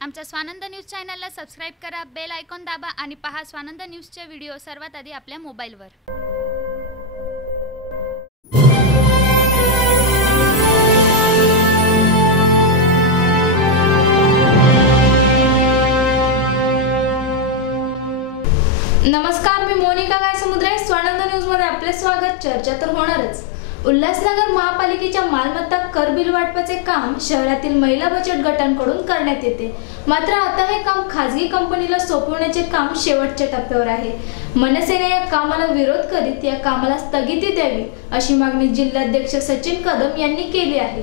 आमच्या स्वानंद न्यूज चॅनलला सबस्क्राइब करा, बेल आयकॉन दाबा आणि पहा स्वानंद न्यूजचे व्हिडिओ सर्वात आधी आपल्या मोबाईलवर। नमस्कार, मी मोनिका गायसमुद्रे। स्वानंद न्यूज मध्ये आपले स्वागत। चर्चा तर होणारच। उल्हासनगर महापालिकेच्या मालमत्ता कर बिल वाटपाचे काम शहरातील महिला बचत गटांकडून करण्यात येते, मात्र आता हे काम खासगी कंपनीला सोपवण्याचे काम शेवटच्या टप्प्यावर आहे। मनसेने या कामाला विरोध करीत या कामाला स्थगिती द्यावी अशी मागणी जिल्हाध्यक्ष सचिन कदम यांनी केली आहे।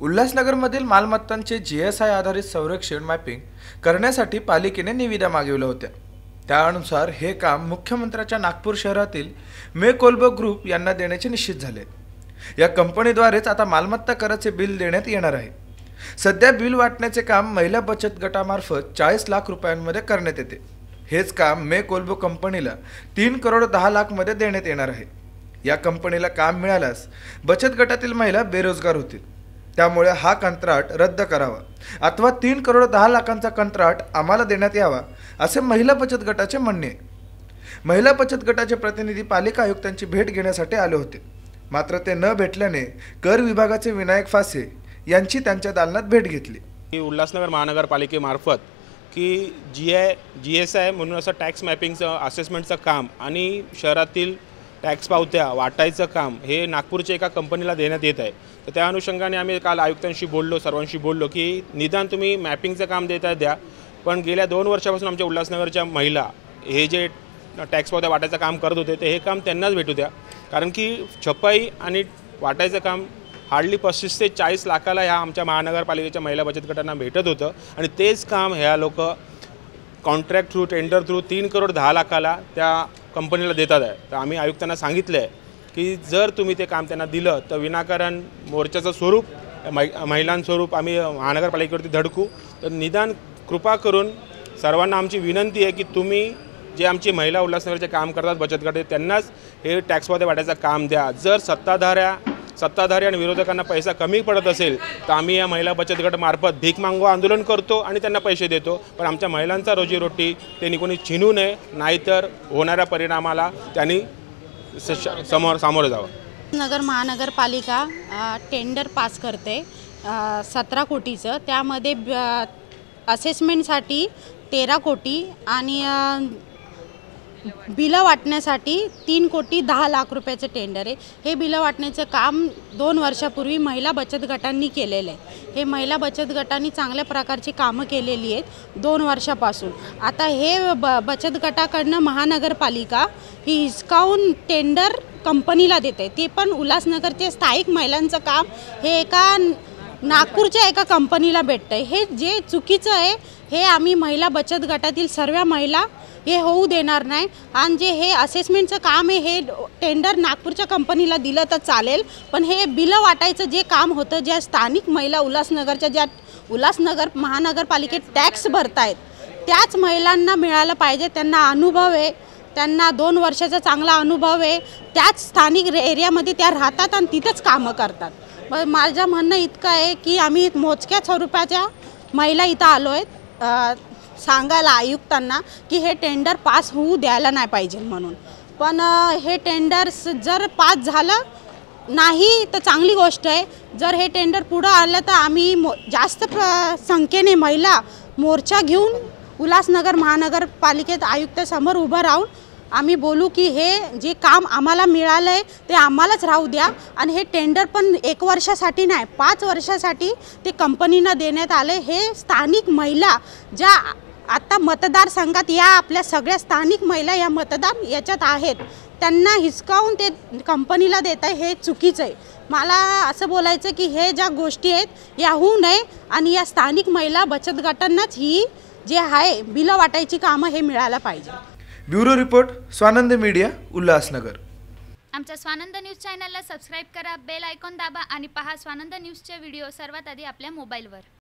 उल्हासनगरमधील मालमत्तांचे जीएसआय आधारित संरक्षण मॅपिंग करण्यासाठी पालिकेने निविदा मागवल्या होत्या। त्यानुसार हे काम मुख्यमंत्र्यांच्या नागपूर शहरातील मेकोल्बो ग्रुप यांना देण्याचे निश्चित झाले। या कंपनीद्वारेच आता मालमत्ता कराचे बिल देण्यात येणार आहे। सध्या बिल वाटण्याचे काम महिला बचत गटामार्फत 40 लाख रुपयांमध्ये करण्यात येते। हेच काम मेकोल्बो कंपनीला 3 करोड 10 लाख मध्ये देण्यात येणार आहे। या कंपनीला काम मिळाल्यास बचत गटातील महिला बेरोजगार होतील, त्यामुळे हा कंत्राट रद्द करावा अथवा 3 करोड 10 लाखांचा कंत्राट आम्हाला देण्यात यावा असे महिला बचत गटाचे म्हणणे आहे। महिला बचत गटाचे प्रतिनिधी पालिका आयुक्तांची भेट घेण्यासाठी आले होते, मात्र ते न भेटल्याने कर विभागाचे विनायक फासे यांची त्यांच्या दालनात भेट घेतली। उल्हासनगर महानगरपालिकेमार्फत की जीएसआय म्हणून असं टॅक्स मॅपिंगचं असेसमेंटचं काम आणि शहरातील टॅक्स पावत्या वाटायचं काम हे नागपूरच्या एका कंपनीला देण्यात येत आहे। तर त्या अनुषंगाने आम्ही काल आयुक्तांशी बोललो, सर्वांशी बोललो की निदान तुम्ही मॅपिंगचं काम देता द्या, पण गेल्या 2 वर्षापासून आमच्या उल्हासनगरच्या महिला हे जे टॅक्स पावत्या वाटायचं काम करत होते ते हे काम त्यांनाच भेटू द्या, कारण की छपाई आणि वाटायचं काम हार्डली 35 ते 40 लाखाला ह्या आमच्या महानगरपालिकेच्या महिला बचत गटांना भेटत होतं आणि तेच काम ह्या लोक contract through tender through 3 crore 10 लाखाला त्या कंपनीला देतात आहे। तर आम्ही आयुक्तांना सांगितलं आहे की जर तुम्ही ते काम त्यांना दिलं तर विनाकारण मोर्चाचं स्वरूप महिलांस्वरूप आम्ही महानगरपालिकेवरती धडकू। तर निदान कृपा करून सर्वांना आमची विनंती आहे की तुम्ही जे आमची महिला उल्हासनगरचे काम करतात बचत गट त्यांनाच हे टॅक्समध्ये वाटायचं काम द्या। जर सत्ताधारी आणि विरोधकांना पैसा कमी पडत असेल तर आम्ही या महिला बचत गटामार्फत भीक मागो आंदोलन करतो आणि त्यांना पैसे देतो, पण आमच्या महिलांचा रोजीरोटी त्यांनी कोणी छीनू नये, नाहीतर होणाऱ्या परिणामाला त्यांनी सामोरं जावं। नगर महानगरपालिका टेंडर पास करते 17 कोटीचं, त्यामध्ये असेसमेंटसाठी 13 कोटी आणि बिलं वाटण्यासाठी 3 कोटी 10 लाख रुपयाचं टेंडर आहे। हे बिलं वाटण्याचं काम 2 वर्षापूर्वी महिला बचत गटांनी केलेलं आहे। हे महिला बचत गटांनी चांगल्या प्रकारची कामं केलेली आहेत 2 वर्षापासून। आता हे बचत गटाकडनं महानगरपालिका ही हिसकावून टेंडर कंपनीला देते, ते पण उल्हासनगरचे स्थायिक महिलांचं काम हे एका नागपूरच्या एका कंपनीला भेटतं आहे। हे जे चुकीचं आहे हे आम्ही महिला बचत गटातील सर्व महिला हे होऊ देणार नाही आणि जे हे असेसमेंटचं काम आहे हे टेंडर नागपूरच्या कंपनीला दिलं तर चालेल, पण हे बिलं वाटायचं जे काम होतं ज्या स्थानिक महिला उल्हासनगरच्या ज्या उल्हासनगर महानगरपालिकेत टॅक्स भरतायत त्याच महिलांना मिळालं पाहिजे। त्यांना अनुभव आहे, त्यांना 2 वर्षाचा चांगला अनुभव आहे, त्याच स्थानिक एरियामध्ये त्या राहतात आणि तिथंच कामं करतात। माझं म्हणणं इतकं आहे की आम्ही मोजक्या स्वरूपाच्या महिला इथं आलो आहेत सांगायला आयुक्तांना की हे टेंडर पास होऊ द्यायला नाही पाहिजे म्हणून, पण हे टेंडर्स जर पास झालं नाही तर चांगली गोष्ट आहे। जर हे टेंडर पुढं आलं तर आम्ही जास्त संख्येने महिला मोर्चा घेऊन उल्हासनगर महानगरपालिकेत आयुक्तासमोर उभं राहून आम्ही बोलू की हे जे काम आम्हाला मिळालं आहे ते आम्हालाच राहू द्या आणि हे टेंडर पण 1 वर्षासाठी नाही 5 वर्षासाठी ते कंपनीनं देण्यात आले। हे स्थानिक महिला ज्या आता मतदारसंघात या आपल्या सगळ्या स्थानिक महिला या मतदार याच्यात आहेत त्यांना हिसकावून ते कंपनीला देत आहे, हे चुकीचं आहे। मला असं बोलायचं की हे ज्या गोष्टी आहेत या होऊ नये आणि या स्थानिक महिला बचत गटांनाच ही जे आहे बिलं वाटायची कामं हे मिळायला पाहिजे। Bureau report, Swanand media, Ulhasnagar. आमच्या स्वानंद न्यूज चॅनलला सबस्क्राइब करा, बेल आयकॉन दाबा आणि पहा स्वानंद न्यूजचे व्हिडिओ सर्वात आधी आपल्या मोबाईलवर।